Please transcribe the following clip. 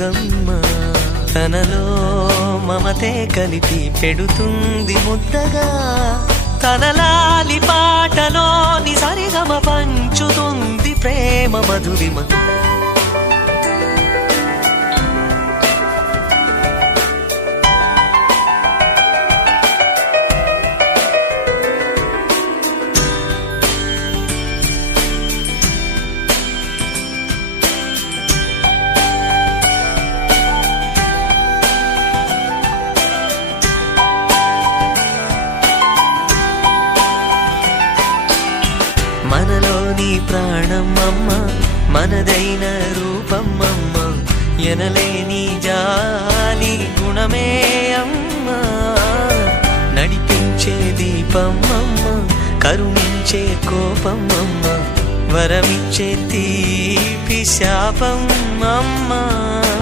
గమ్మ తనలో మమతే కలిపి పెడుతుంది ముద్దగా తనలాలి పాటలోని సరిగమ పంచుతుంది ప్రేమ మధురిమ మనలోని ప్రాణమమ్మ మనదైన రూపమమ్మ ఎనలేని జాలి గుణమే అమ్మ నడిపించే దీపమమ్మ కరుణించే కోపమమ్మ వరమిచ్చే తీపి శాపమమ్మ